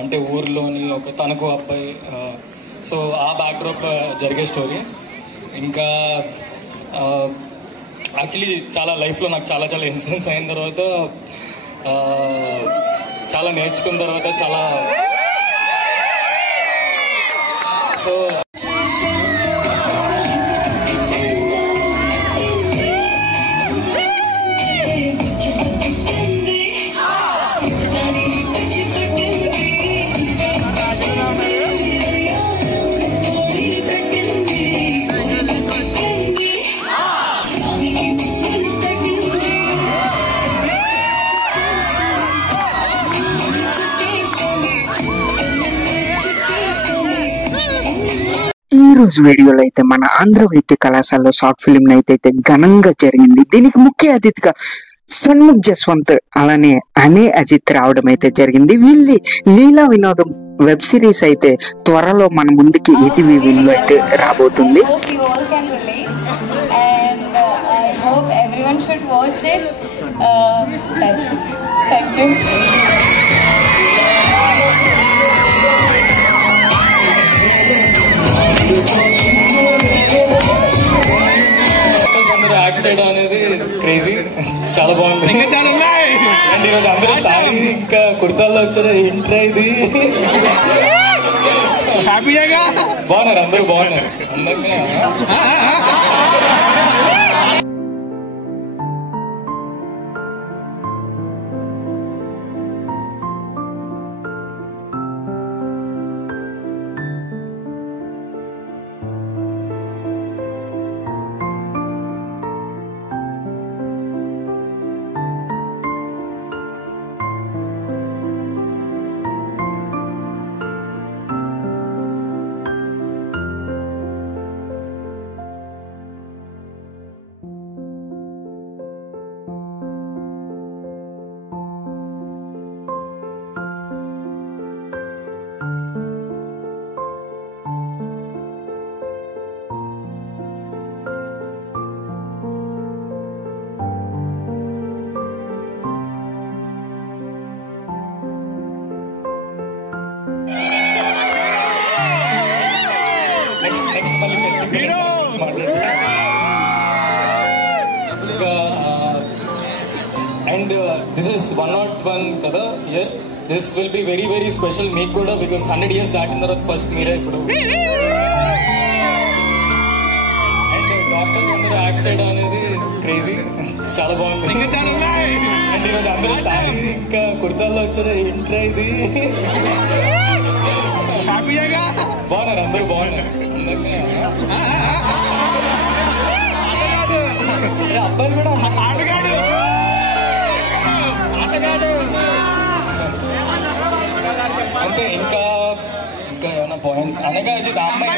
అంటే ఊర్లోని ఒక తనకు అబ్బాయి, సో ఆ బ్యాక్డ్రాప్ జరిగే స్టోరీ. ఇంకా యాక్చువల్లీ చాలా లైఫ్లో నాకు చాలా చాలా ఇన్సిడెంట్స్ అయిన తర్వాత, చాలా నేర్చుకున్న తర్వాత చాలా సో ఈ రోజు వీడియోలో అయితే మన ఆంధ్ర వైద్య కళాశాలలో షార్ట్ ఫిల్మ్ అయితే ఘనంగా జరిగింది. దీనికి ముఖ్య అతిథిగా సన్ముఖ్ జస్వంత్ అలానే అనే అజిత్ రావడం అయితే జరిగింది. వీళ్ళి లీలా వినోదం వెబ్ సిరీస్ అయితే త్వరలో మన ముందుకి ఈటీవీ విన్లో అయితే రాబోతుంది. యాక్ట్ చేయడం అనేది క్రేజీ, చాలా బాగుంది. అండ్ ఈరోజు అందరూ సారీ ఇంకా కుర్తాల్లో వచ్చారు. ఇంట్రా ఇది బాగున్నారు, అందరూ బాగున్నారు. అందరికీ అండ్ దిస్ ఇస్ 101 కదా year. This will be very very special మీకు కూడా, బికాస్ 100 years దాటిన తర్వాత ఫస్ట్ మీరే ఇప్పుడు. అండ్ డాక్టర్స్ అందరూ యాక్ట్ చేయడం అనేది క్రేజీ, చాలా బాగుంది. అండ్ ఈరోజు అందరూ సారీ ఇంకా కుర్తాల్లో వచ్చారు. ఇంట్రా ఇది బాగున్నారు, అందరూ బాగున్నారు. అందరికీ అబ్బాయిలు కూడా అంతే. ఇంకా ఇంకా ఏమైనా పాయింట్స్ అనగా అమ్మాయి